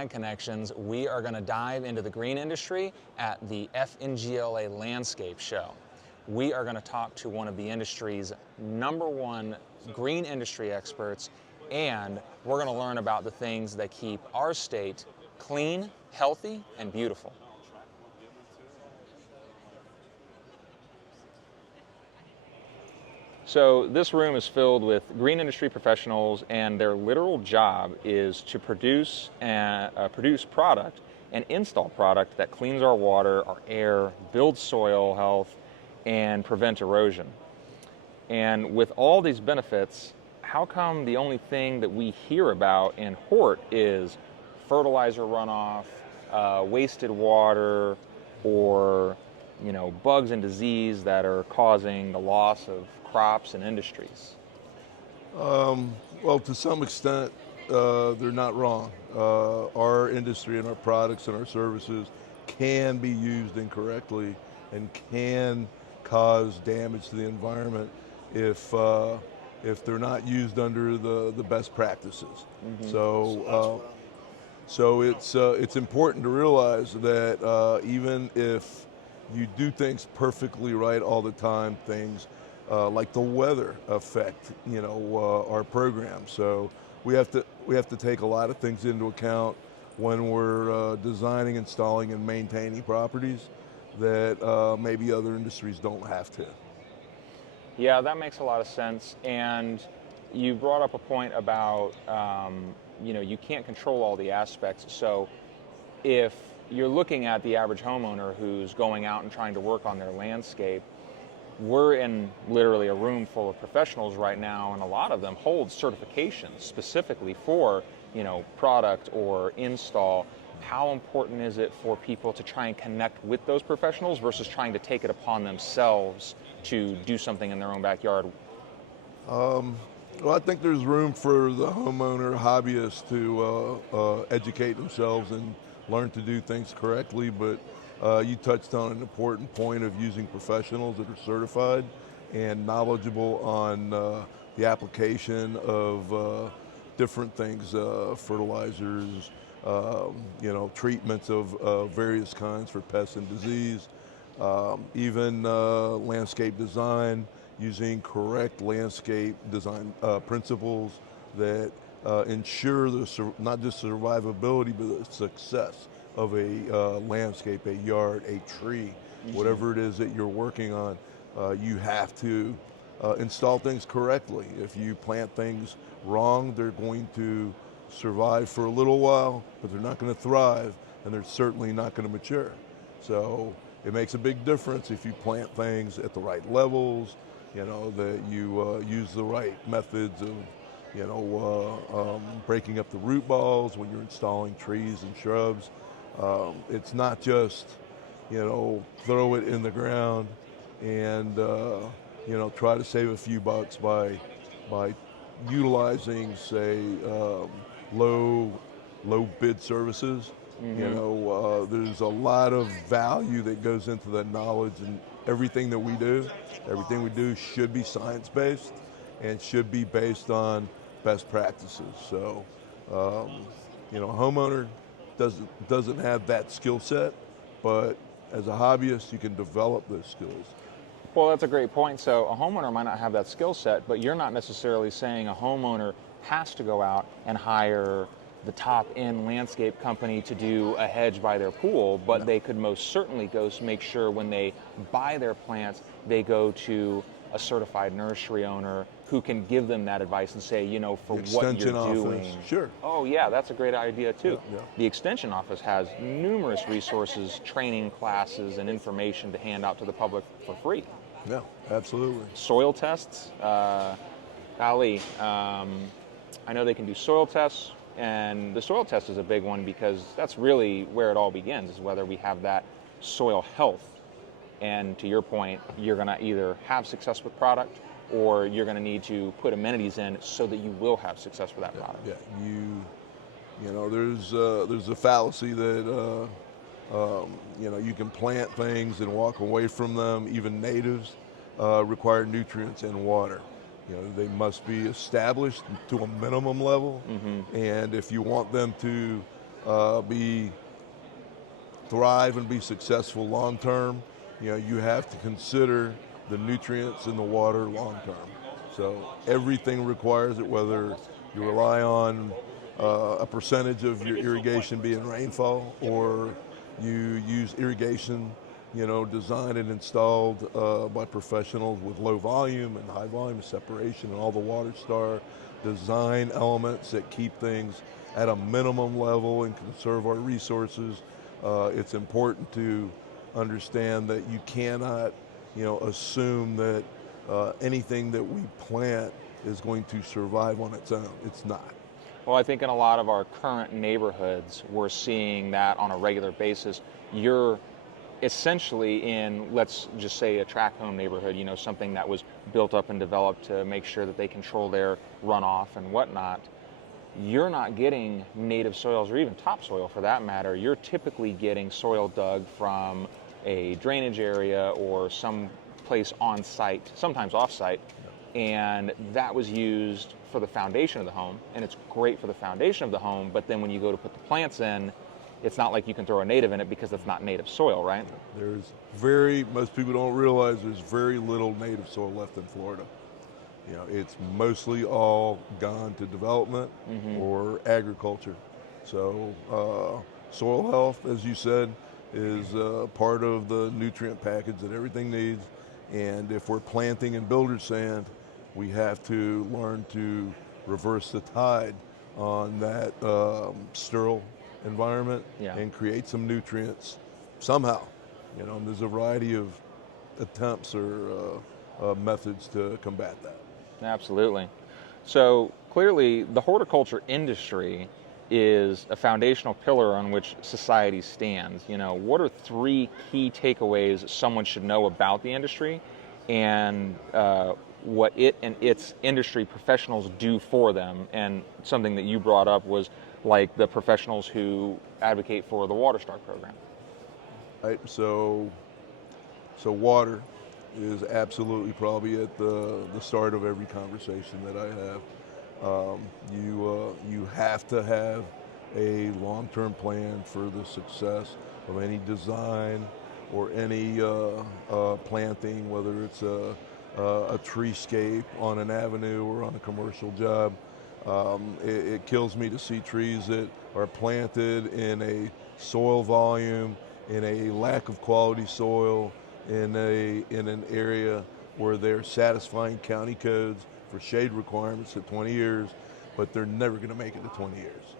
Ag Connections, we are going to dive into the green industry at the FNGLA Landscape Show. We are going to talk to one of the industry's #1 green industry experts, and we're going to learn about the things that keep our state clean, healthy, and beautiful. So this room is filled with green industry professionals, and their literal job is to produce product and install product that cleans our water, our air, builds soil health, and prevent erosion. And with all these benefits, how come the only thing that we hear about in Hort is fertilizer runoff, wasted water, or bugs and disease that are causing the loss of crops and industries? Well, to some extent, they're not wrong. Our industry and our products and our services can be used incorrectly and can cause damage to the environment if they're not used under the best practices. So it's important to realize that even if you do things perfectly right all the time, things like the weather affect our program. So we have to take a lot of things into account when we're designing, installing, and maintaining properties that maybe other industries don't have to. Yeah, that makes a lot of sense. And you brought up a point about you can't control all the aspects. So if you're looking at the average homeowner who's going out and trying to work on their landscape, we're in literally a room full of professionals right now, and a lot of them hold certifications specifically for, product or install. How important is it for people to try and connect with those professionals versus trying to take it upon themselves to do something in their own backyard? Well, I think there's room for the homeowner hobbyist to educate themselves and learn to do things correctly, but you touched on an important point of using professionals that are certified and knowledgeable on the application of different things, fertilizers, treatments of various kinds for pests and disease, even landscape design, using correct landscape design principles that ensure not just survivability, but the success of a landscape, a yard, a tree, whatever it is that you're working on. You have to install things correctly. If you plant things wrong, they're going to survive for a little while, but they're not going to thrive, and they're certainly not going to mature. So it makes a big difference if you plant things at the right levels, that you use the right methods of breaking up the root balls when you're installing trees and shrubs. It's not just, throw it in the ground and, try to save a few bucks by utilizing, say, low bid services. There's a lot of value that goes into that knowledge, and everything that we do should be science-based and should be based on best practices. So, a homeowner doesn't have that skill set, but as a hobbyist, you can develop those skills. Well, that's a great point. So a homeowner might not have that skill set, but you're not necessarily saying a homeowner has to go out and hire the top-end landscape company to do a hedge by their pool, but they could most certainly go make sure when they buy their plants, they go to a certified nursery owner who can give them that advice and say, for what you're doing. Sure. Oh yeah, that's a great idea too. Yeah. The extension office has numerous resources, training classes, and information to hand out to the public for free. Yeah, absolutely. Soil tests, Ali, I know they can do soil tests, and the soil test is a big one because that's really where it all begins, is whether we have that soil health. And to your point, you're going to either have success with product, or you're going to need to put amenities in so that you will have success with that product. Yeah, there's a fallacy that you can plant things and walk away from them. Even natives require nutrients and water. They must be established to a minimum level, and if you want them to be thrive and be successful long term, you have to consider the nutrients in the water long term. So everything requires it, whether you rely on a percentage of your irrigation being rainfall, or you use irrigation, designed and installed by professionals with low volume and high volume separation and all the water star design elements that keep things at a minimum level and conserve our resources. It's important to understand that you cannot, assume that anything that we plant is going to survive on its own. It's not. Well, I think in a lot of our current neighborhoods, we're seeing that on a regular basis. You're essentially in, let's just say, a tract home neighborhood, something that was built up and developed to make sure that they control their runoff and whatnot. You're not getting native soils, or even topsoil for that matter. You're typically getting soil dug from a drainage area or some place on site, sometimes off site, and that was used for the foundation of the home, and it's great for the foundation of the home, but then when you go to put the plants in, it's not like you can throw a native in it because it's not native soil, right? Most people don't realize there's very little native soil left in Florida. It's mostly all gone to development or agriculture. So soil health, as you said, is part of the nutrient package that everything needs. And if we're planting in builder's sand, we have to learn to reverse the tide on that sterile environment and create some nutrients somehow. And there's a variety of attempts or methods to combat that. Absolutely. So clearly, the horticulture industry is a foundational pillar on which society stands. What are 3 key takeaways someone should know about the industry, and what it and its industry professionals do for them? And something that you brought up was like the professionals who advocate for the Water Star program. Right. So water is absolutely probably at the start of every conversation that I have. You have to have a long-term plan for the success of any design or any planting, whether it's a treescape on an avenue or on a commercial job. It kills me to see trees that are planted in a soil volume, in a lack of quality soil, in an area where they're satisfying county codes for shade requirements at 20 years, but they're never going to make it to 20 years.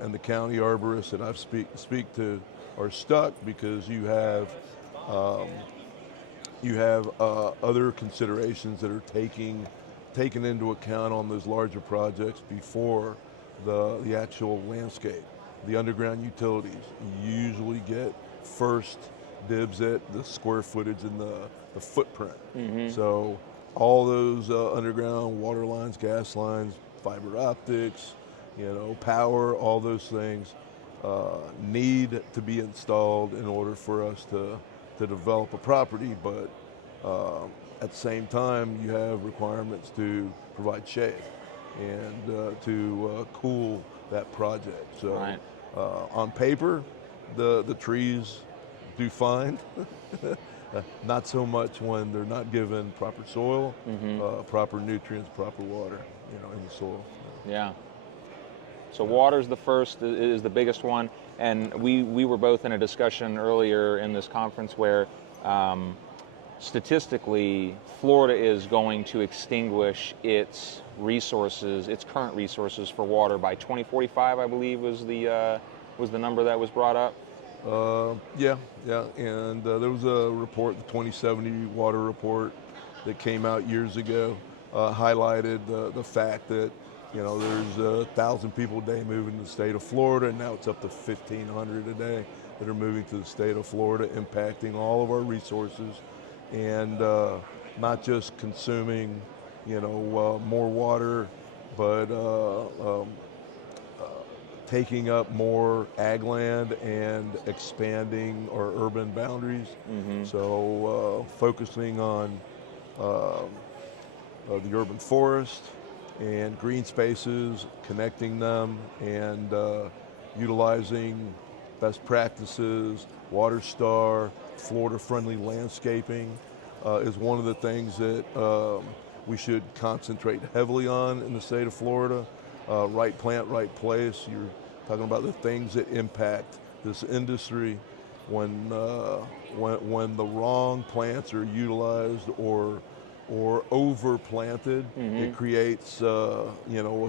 And the county arborists that I've speak to are stuck because you have other considerations that are taken into account on those larger projects before the actual landscape. The underground utilities, you usually get first dibs at the square footage and the footprint. So all those underground water lines, gas lines, fiber optics, power, all those things need to be installed in order for us to develop a property, but at the same time you have requirements to provide shade and to cool that project. So Right. On paper, the trees do fine. Not so much when they're not given proper soil, proper nutrients, proper water, in the soil. Yeah. So water's the first, is the biggest one, and we were both in a discussion earlier in this conference where statistically, Florida is going to extinguish its current resources for water by 2045, I believe was the number that was brought up. Yeah, and there was a report, the 2070 water report, that came out years ago, highlighted the fact that there's 1,000 people a day moving to the state of Florida, and now it's up to 1,500 a day that are moving to the state of Florida, impacting all of our resources, and not just consuming, more water, but taking up more ag land and expanding our urban boundaries. So focusing on the urban forest and green spaces, connecting them, and utilizing best practices, water star, Florida-friendly landscaping is one of the things that we should concentrate heavily on in the state of Florida. Right plant, right place. You're talking about the things that impact this industry. When the wrong plants are utilized or overplanted, it creates a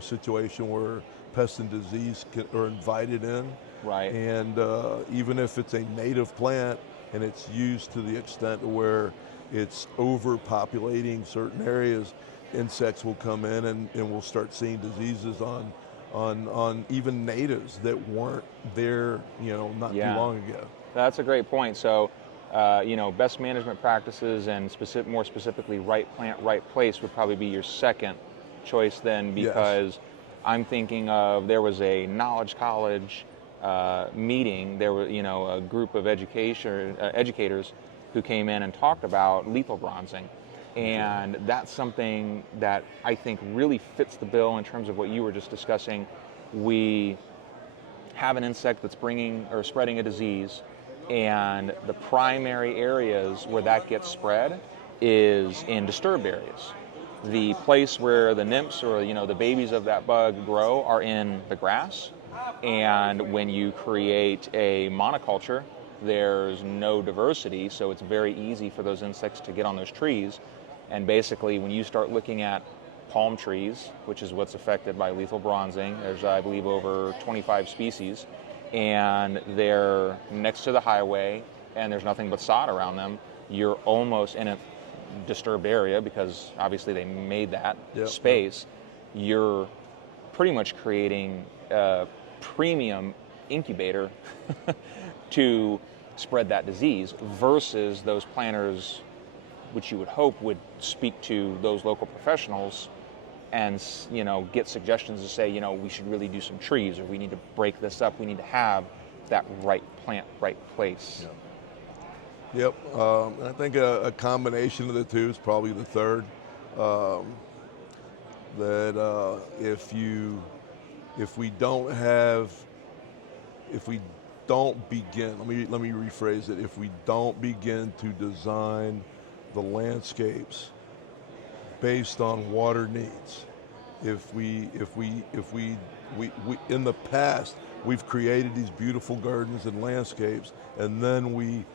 situation where pest and disease are invited in. Right. And even if it's a native plant and it's used to the extent where it's overpopulating certain areas, insects will come in and we'll start seeing diseases on even natives that weren't there, not too long ago. That's a great point. So, best management practices and more specifically, right plant, right place would probably be your second choice then, because I'm thinking of, there was a Knowledge College meeting. There were, a group of educators who came in and talked about lethal bronzing. And that's something that I think really fits the bill in terms of what you were just discussing. We have an insect that's bringing or spreading a disease, and the primary areas where that gets spread is in disturbed areas. The place where the nymphs or the babies of that bug grow are in the grass, and when you create a monoculture, there's no diversity, so it's very easy for those insects to get on those trees. And basically, when you start looking at palm trees, which is what's affected by lethal bronzing, there's, I believe, over 25 species, and they're next to the highway, and there's nothing but sod around them. You're almost in a disturbed area because obviously they made that space. You're pretty much creating a premium incubator to spread that disease versus those planters, which you would hope would speak to those local professionals and get suggestions to say, we should really do some trees, or we need to break this up. We need to have that right plant, right place. Yep. I think a combination of the two is probably the third. That if we don't begin, let me rephrase it. If we don't begin to design the landscapes based on water needs, if we in the past we've created these beautiful gardens and landscapes, and then we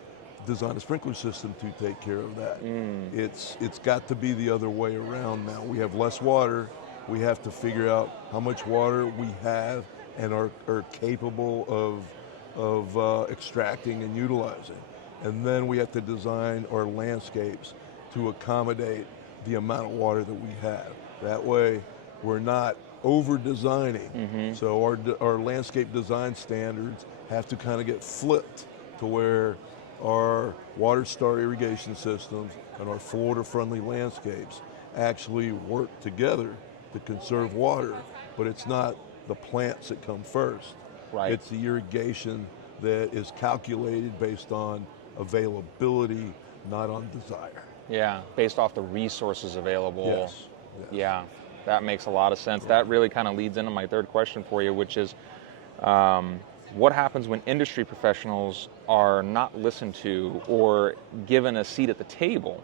design a sprinkler system to take care of that. It's got to be the other way around now. We have less water. We have to figure out how much water we have and are capable of extracting and utilizing. And then we have to design our landscapes to accommodate the amount of water that we have. That way, we're not over-designing. So our landscape design standards have to kind of get flipped to where our water star irrigation systems and our Florida-friendly landscapes actually work together to conserve water, but it's not the plants that come first. Right. It's the irrigation that is calculated based on availability, not on desire. Yeah, based off the resources available. Yes. Yeah, that makes a lot of sense. That really kind of leads into my third question for you, which is what happens when industry professionals are not listened to or given a seat at the table?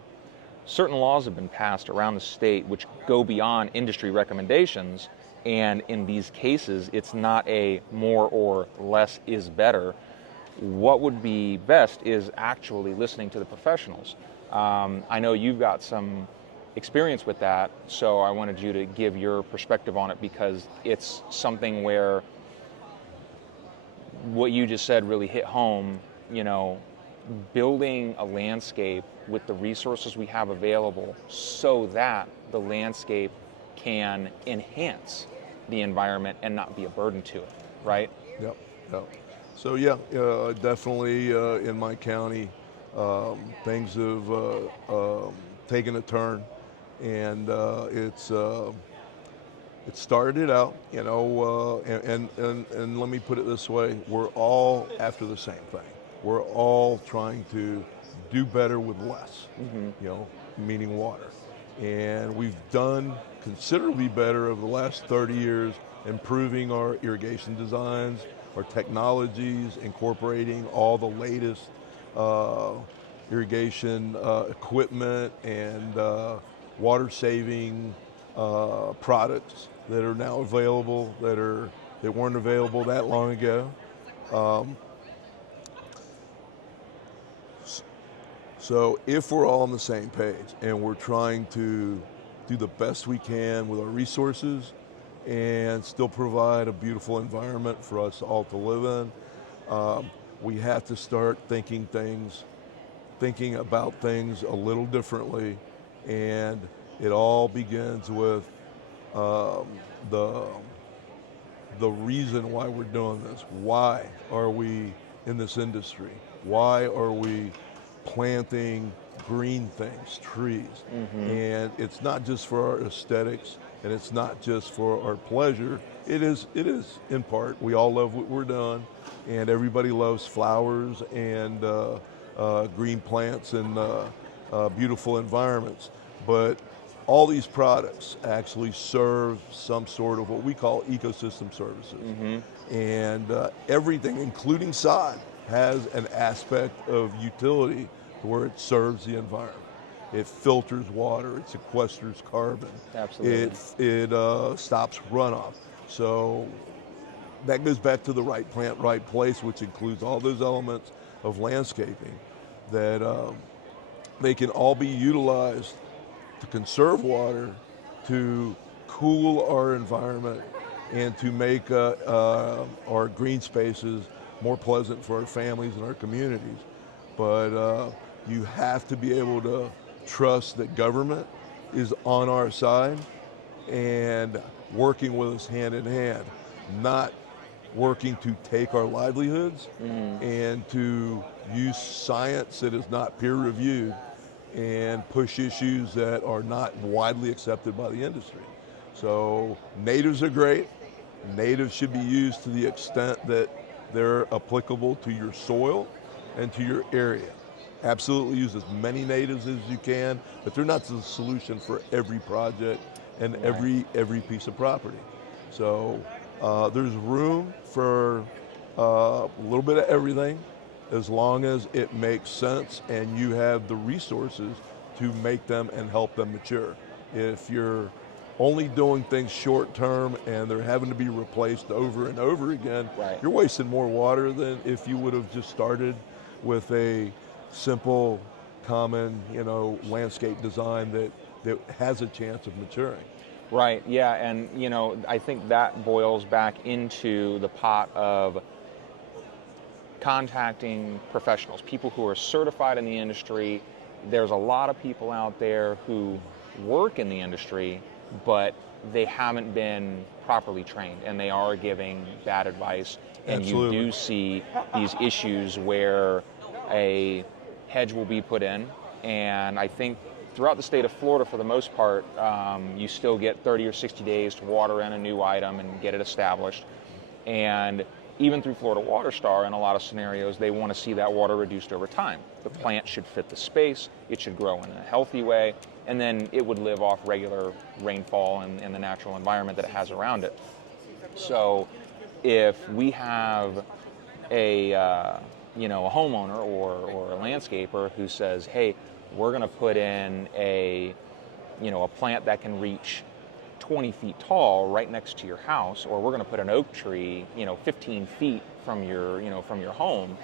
Certain laws have been passed around the state which go beyond industry recommendations, and in these cases, it's not a more or less is better. What would be best is actually listening to the professionals. I know you've got some experience with that, so I wanted you to give your perspective on it, because it's something where what you just said really hit home. Building a landscape with the resources we have available so that the landscape can enhance the environment and not be a burden to it, right? Yep. So definitely in my county, things have taken a turn, and it started out, and let me put it this way: we're all after the same thing. We're all trying to do better with less, meaning water. And we've done considerably better over the last 30 years improving our irrigation designs, are technologies incorporating all the latest irrigation equipment and water saving products that are now available that weren't available that long ago. Um, so if we're all on the same page and we're trying to do the best we can with our resources and still provide a beautiful environment for us all to live in, we have to start thinking about things a little differently, and it all begins with the reason why we're doing this. Why are we in this industry? Why are we planting green things, trees? And it's not just for our aesthetics, and it's not just for our pleasure. It is in part. We all love what we're doing, and everybody loves flowers and green plants and beautiful environments. But all these products actually serve some sort of what we call ecosystem services. And everything, including sod, has an aspect of utility where it serves the environment. It filters water, it sequesters carbon. Absolutely. It stops runoff. So that goes back to the right plant, right place, which includes all those elements of landscaping that they can all be utilized to conserve water, to cool our environment, and to make our green spaces more pleasant for our families and our communities. But you have to be able to trust that government is on our side and working with us hand in hand, not working to take our livelihoods and to use science that is not peer reviewed and push issues that are not widely accepted by the industry. So natives are great. Natives should be used to the extent that they're applicable to your soil and to your area. Absolutely use as many natives as you can, but they're not the solution for every project and every piece of property. So there's room for a little bit of everything, as long as it makes sense and you have the resources to make them and help them mature. If you're only doing things short term and they're having to be replaced over and over again, you're wasting more water than if you would have just started with a simple, common, landscape design that has a chance of maturing. Right, yeah, and I think that boils back into the pot of contacting professionals, people who are certified in the industry. There's a lot of people out there who work in the industry, but they haven't been properly trained, and they are giving bad advice. And Absolutely. You do see these issues where a hedge will be put in, and I think throughout the state of Florida, for the most part, you still get 30 or 60 days to water in a new item and get it established. And even through Florida Water Star, in a lot of scenarios, they want to see that water reduced over time. The plant should fit the space, it should grow in a healthy way, and then it would live off regular rainfall and the natural environment that it has around it. So if we have a homeowner or a landscaper who says, hey, we're going to put in a plant that can reach 20 feet tall right next to your house, or we're going to put an oak tree 15 feet from your home,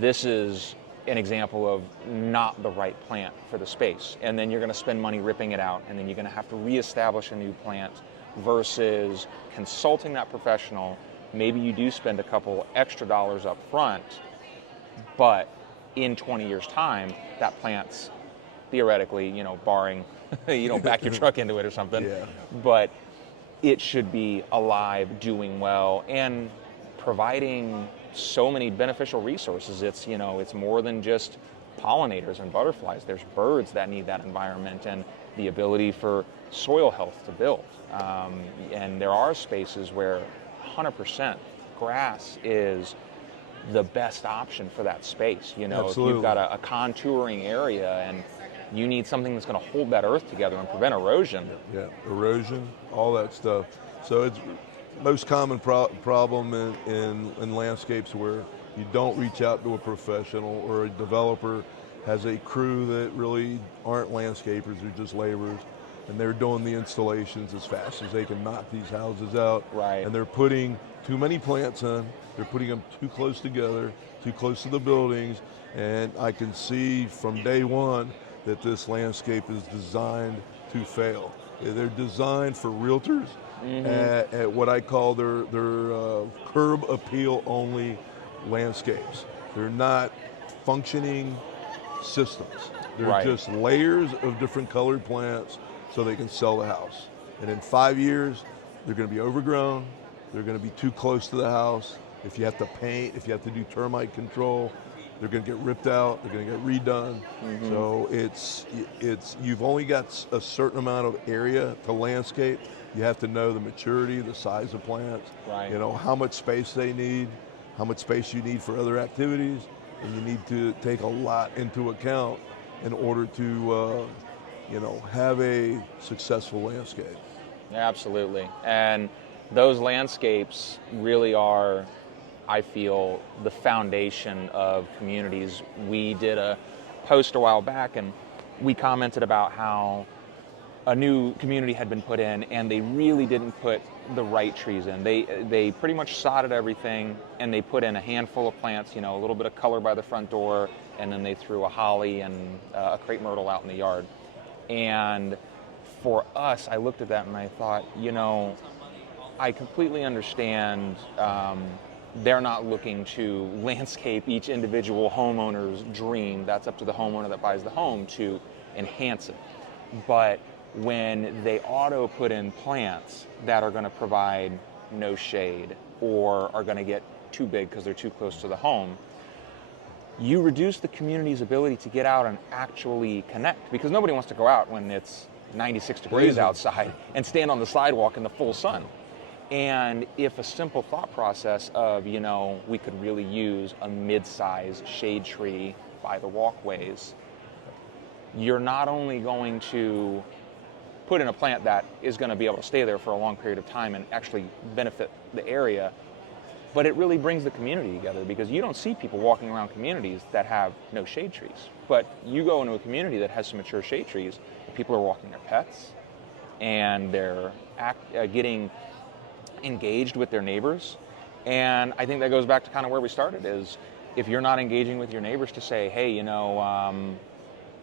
this is an example of not the right plant for the space. And then you're going to spend money ripping it out, and then you're going to have to reestablish a new plant versus consulting that professional. Maybe you do spend a couple extra dollars up front, but in 20 years time, that plant's theoretically, barring you don't back your truck into it or something, but it should be alive, doing well, and providing so many beneficial resources. It's it's more than just pollinators and butterflies. There's birds that need that environment and the ability for soil health to build. And there are spaces where 100% grass is the best option for that space. If you've got a contouring area and you need something that's going to hold that earth together and prevent erosion. Yeah, erosion, all that stuff. So most common problem in landscapes where you don't reach out to a professional or a developer has a crew that really aren't landscapers, they're just laborers, and they're doing the installations as fast as they can knock these houses out. Right. And they're putting too many plants in, they're putting them too close together, too close to the buildings, and I can see from day one that this landscape is designed to fail. They're designed for realtors at what I call their curb appeal only landscapes. They're not functioning systems. They're Right. just layers of different colored plants so they can sell the house. And in 5 years, they're going to be overgrown. They're going to be too close to the house. If you have to paint, if you have to do termite control, they're going to get ripped out. They're going to get redone. So it's you've only got a certain amount of area to landscape. You have to know the maturity, the size of plants. Right. You know how much space they need, how much space you need for other activities, and you need to take a lot into account in order to have a successful landscape. Absolutely. And those landscapes really are, I feel, the foundation of communities. We did a post a while back and we commented about how a new community had been put in and they really didn't put the right trees in. They pretty much sodded everything and they put in a handful of plants, a little bit of color by the front door, and then they threw a holly and a crepe myrtle out in the yard. And for us, I looked at that and I thought, I completely understand they're not looking to landscape each individual homeowner's dream. That's up to the homeowner that buys the home to enhance it. But when they auto put in plants that are going to provide no shade or are going to get too big because they're too close to the home, you reduce the community's ability to get out and actually connect, because nobody wants to go out when it's 96 degrees outside and stand on the sidewalk in the full sun. And if a simple thought process of, we could really use a mid-size shade tree by the walkways, you're not only going to put in a plant that is going to be able to stay there for a long period of time and actually benefit the area, but it really brings the community together, because you don't see people walking around communities that have no shade trees. But you go into a community that has some mature shade trees, people are walking their pets, and they're getting engaged with their neighbors. And I think that goes back to kind of where we started, is if you're not engaging with your neighbors to say, hey,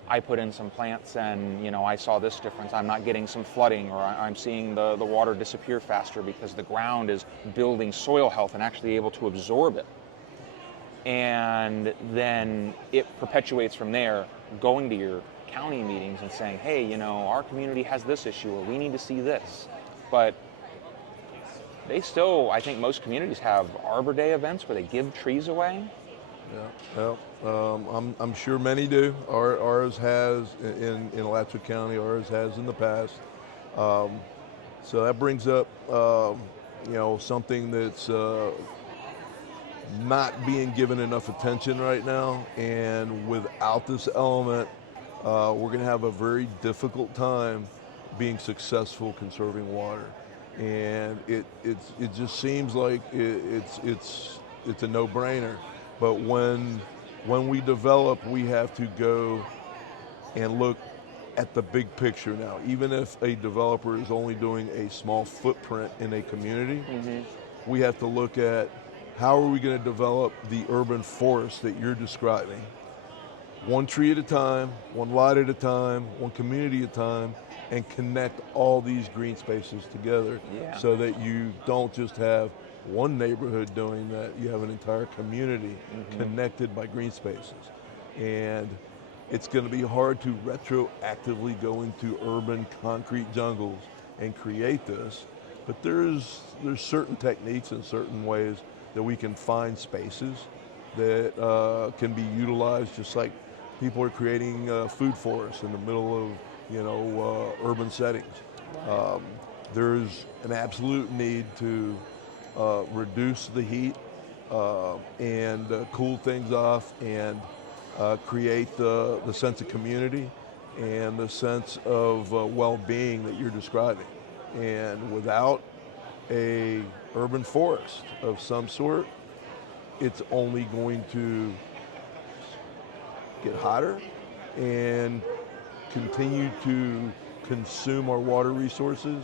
I put in some plants and, I saw this difference. I'm not getting some flooding, or I'm seeing the water disappear faster because the ground is building soil health and actually able to absorb it. And then it perpetuates from there, going to your county meetings and saying, hey, our community has this issue, or we need to see this. But they still, I think most communities have Arbor Day events where they give trees away. Yeah, well, I'm sure many do. Ours has in Alachua County. Ours has in the past. So that brings up, something that's not being given enough attention right now. And without this element, we're going to have a very difficult time being successful conserving water. And it just seems like it's a no-brainer. But when we develop, we have to go and look at the big picture now. Even if a developer is only doing a small footprint in a community, we have to look at how are we going to develop the urban forest that you're describing. One tree at a time, one lot at a time, one community at a time, and connect all these green spaces together so that you don't just have one neighborhood doing that, you have an entire community connected by green spaces. And it's going to be hard to retroactively go into urban concrete jungles and create this, but there's certain techniques and certain ways that we can find spaces that can be utilized, just like people are creating food forests in the middle of urban settings. There's an absolute need to reduce the heat and cool things off and create the sense of community and the sense of well-being that you're describing. And without a urban forest of some sort, it's only going to get hotter and continue to consume our water resources.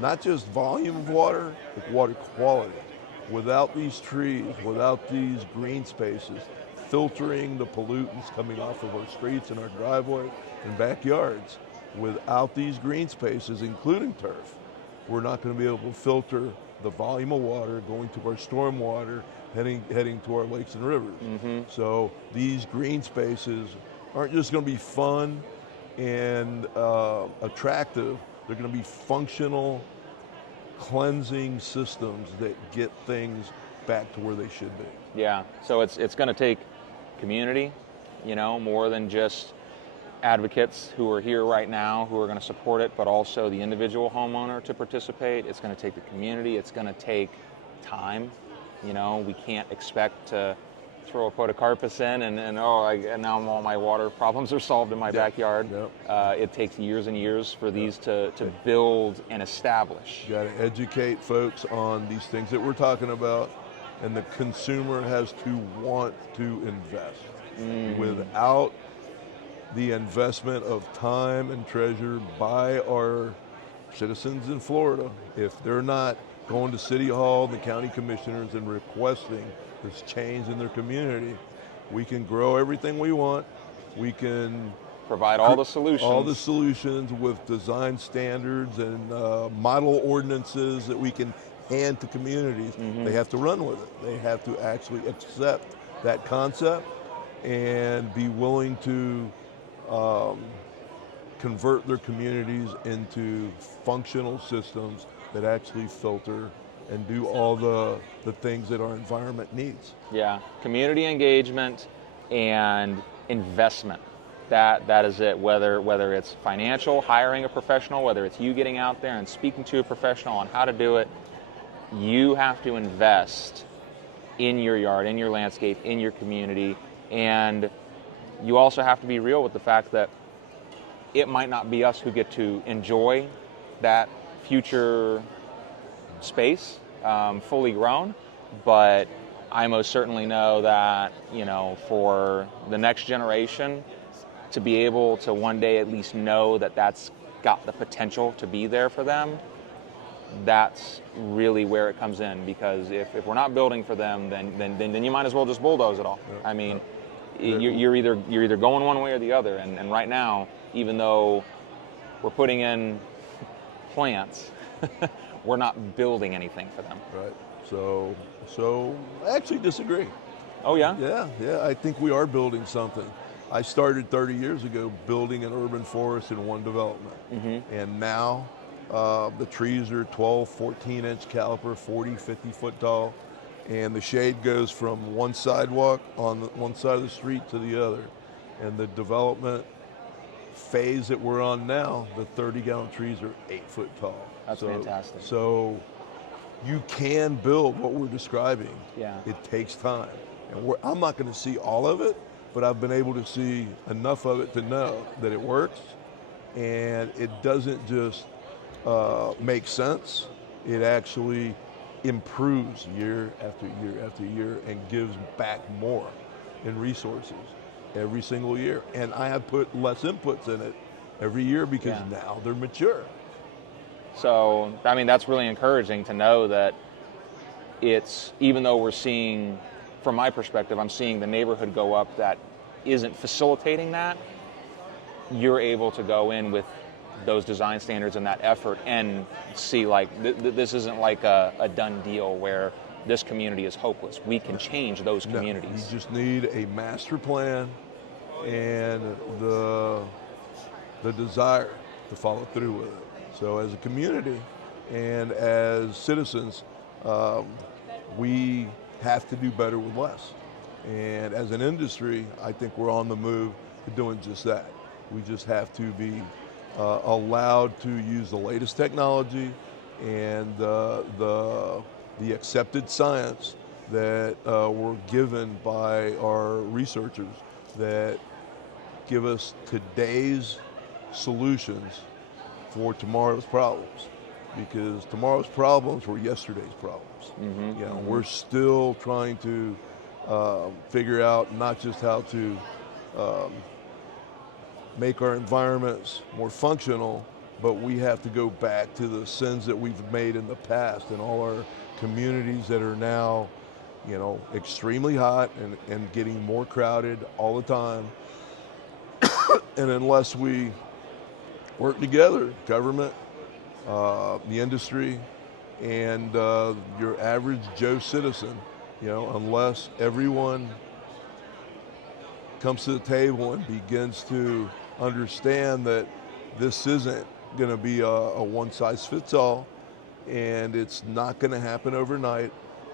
Not just volume of water, but water quality. Without these trees, without these green spaces, filtering the pollutants coming off of our streets and our driveway and backyards, without these green spaces, including turf, we're not going to be able to filter the volume of water going to our storm water, heading to our lakes and rivers. So these green spaces aren't just going to be fun and attractive, they're going to be functional, cleansing systems that get things back to where they should be. Yeah, so it's going to take community, more than just advocates who are here right now who are going to support it, but also the individual homeowner to participate. It's going to take the community. It's going to take time. We can't expect to throw a podocarpus in and now all my water problems are solved in my backyard. It takes years and years for these to build and establish. You got to educate folks on these things that we're talking about, and the consumer has to want to invest. Without the investment of time and treasure by our citizens in Florida, if they're not going to City Hall and the county commissioners and requesting this change in their community, we can grow everything we want. We can provide all the solutions. All the solutions with design standards and model ordinances that we can hand to communities. They have to run with it. They have to actually accept that concept and be willing to convert their communities into functional systems that actually filter and do all the things that our environment needs. Yeah, community engagement and investment. That is it, whether it's financial, hiring a professional, whether it's you getting out there and speaking to a professional on how to do it, you have to invest in your yard, in your landscape, in your community, and you also have to be real with the fact that it might not be us who get to enjoy that future space fully grown, but I most certainly know that, for the next generation to be able to one day at least know that that's got the potential to be there for them, that's really where it comes in. Because if we're not building for them, then you might as well just bulldoze it all. I mean, you're either going one way or the other, and right now, even though we're putting in plants, we're not building anything for them. Right. So I actually disagree. Oh yeah? Yeah. I think we are building something. I started 30 years ago building an urban forest in one development. And now the trees are 12, 14-inch caliper, 40, 50 foot tall. And the shade goes from one sidewalk on one side of the street to the other. And the development phase that we're on now, the 30-gallon trees are 8 foot tall. That's fantastic. So you can build what we're describing. Yeah. It takes time. And I'm not going to see all of it, but I've been able to see enough of it to know that it works. And it doesn't just make sense. It actually improves year after year after year and gives back more in resources every single year. And I have put less inputs in it every year because now they're mature. So, I mean, that's really encouraging to know that it's, even though we're seeing, from my perspective, I'm seeing the neighborhood go up that isn't facilitating that, you're able to go in with those design standards and that effort and see like, this isn't like a done deal where this community is hopeless. We can change those communities. No, you just need a master plan and the desire to follow through with it. So as a community and as citizens, we have to do better with less. And as an industry, I think we're on the move to doing just that. We just have to be allowed to use the latest technology and the accepted science that were given by our researchers that give us today's solutions for tomorrow's problems. because tomorrow's problems were yesterday's problems. You know, we're still trying to figure out not just how to make our environments more functional, but we have to go back to the sins that we've made in the past and all our communities that are now, you know, extremely hot and getting more crowded all the time. And unless we work together, government, the industry, and your average Joe citizen, you know, unless everyone comes to the table and begins to understand that this isn't going to be a one-size-fits-all, and it's not going to happen overnight.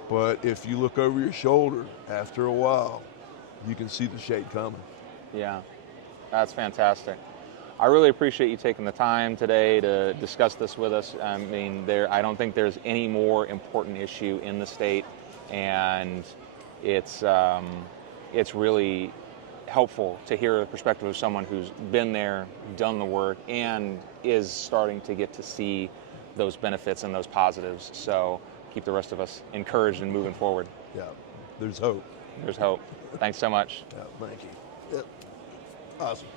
But if you look over your shoulder, after a while, you can see the shade coming. Yeah, that's fantastic. I really appreciate you taking the time today to discuss this with us. I mean, I don't think there's any more important issue in the state, and it's really helpful to hear the perspective of someone who's been there, done the work, and is starting to get to see those benefits and those positives. So keep the rest of us encouraged and moving forward. Yeah, there's hope. There's hope. Thanks so much. Yeah, thank you. Yep. Awesome.